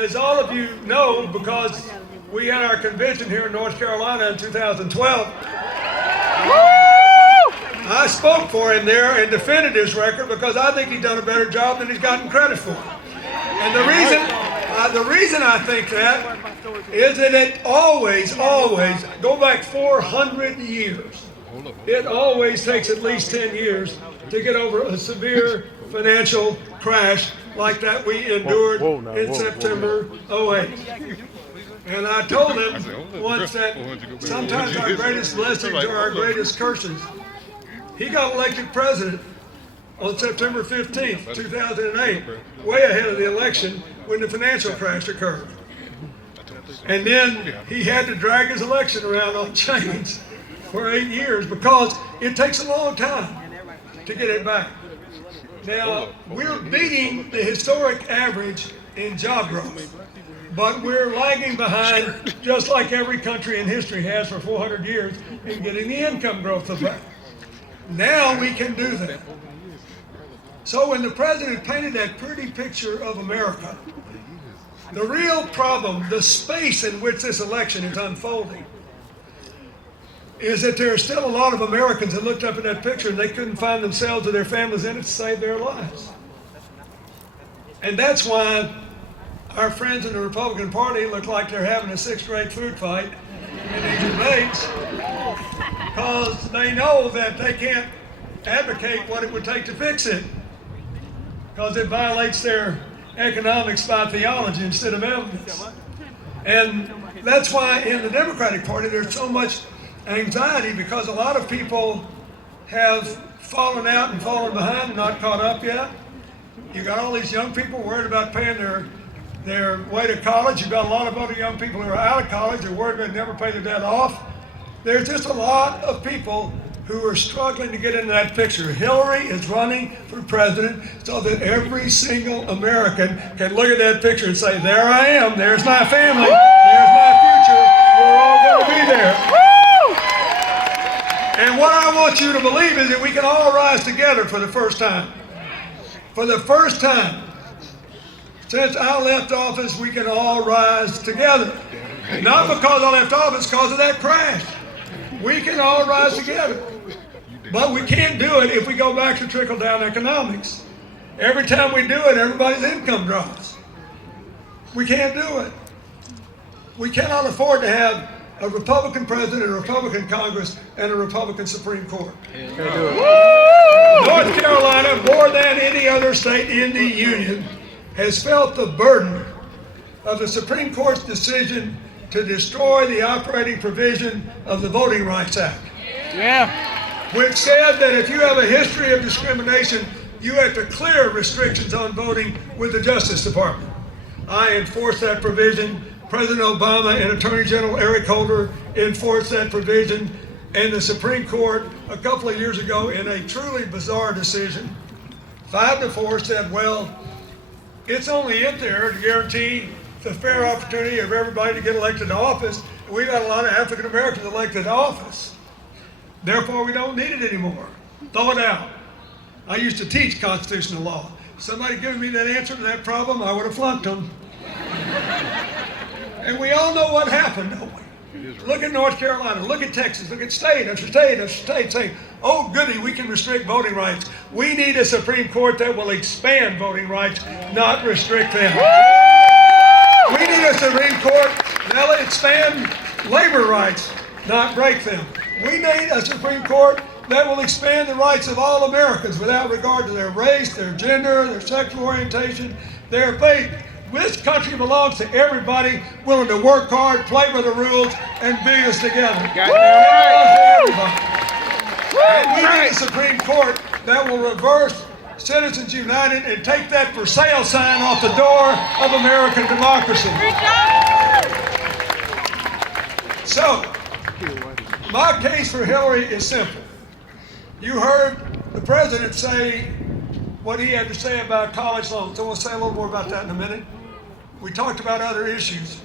as all of you know, because we had our convention here in North Carolina in 2012, I spoke for him there and defended his record because I think he's done a better job than he's gotten credit for. And the reason I think that is that it always, go back 400 years, it always takes at least 10 years to get over a severe financial crash like that we endured in September '08. And I told him once that sometimes our greatest blessings are our greatest curses. He got elected president on September 15th, 2008, way ahead of the election when the financial crash occurred. And then he had to drag his election around on chains for 8 years because it takes a long time to get it back. Now, we're beating the historic average in job growth, but we're lagging behind, just like every country in history has for 400 years, in getting the income growth back. Now we can do that. So when the president painted that pretty picture of America, the real problem, the space in which this election is unfolding, is that there are still a lot of Americans that looked up at that picture and they couldn't find themselves or their families in it to save their lives. And that's why our friends in the Republican Party look like they're having a sixth-grade food fight in these debates because they know that they can't advocate what it would take to fix it because it violates their economics by theology instead of evidence. And that's why in the Democratic Party there's so much anxiety because a lot of people have fallen out and fallen behind and not caught up yet. You got all these young people worried about paying their way to college. You've got a lot of other young people who are out of college who are worried they'd never pay their debt off. There's just a lot of people who are struggling to get into that picture. Hillary is running for president so that every single American can look at that picture and say, there I am, there's my family, there's my future, we're all going to be there. And what I want you to believe is that we can all rise together for the first time. For the first time since I left office, we can all rise together. Not because I left office, because of that crash. We can all rise together. But we can't do it if we go back to trickle-down economics. Every time we do it, everybody's income drops. We can't do it. We cannot afford to have a Republican president, a Republican Congress, and a Republican Supreme Court. North Carolina, more than any other state in the Union, has felt the burden of the Supreme Court's decision to destroy the operating provision of the Voting Rights Act. Which said that if you have a history of discrimination, you have to clear restrictions on voting with the Justice Department. I enforced that provision. President Obama and Attorney General Eric Holder enforced that provision. And the Supreme Court, a couple of years ago, in a truly bizarre decision, 5-4 said, well, it's only in there to guarantee the fair opportunity of everybody to get elected to office. And we've got a lot of African Americans elected to office. Therefore, we don't need it anymore. Throw it out. I used to teach constitutional law. If somebody given me that answer to that problem, I would have flunked them. And we all know what happened, don't we? Look at North Carolina, look at Texas, look at state after state after state saying, oh goody, we can restrict voting rights. We need a Supreme Court that will expand voting rights, not restrict them. We need a Supreme Court that will expand labor rights, not break them. We need a Supreme Court that will expand the rights of all Americans without regard to their race, their gender, their sexual orientation, their faith. This country belongs to everybody willing to work hard, play by the rules, and beat us together. And we need a Supreme Court that will reverse Citizens United and take that for sale sign off the door of American democracy. So, my case for Hillary is simple. You heard the president say what he had to say about college loans. So we'll say a little more about that in a minute. We talked about other issues.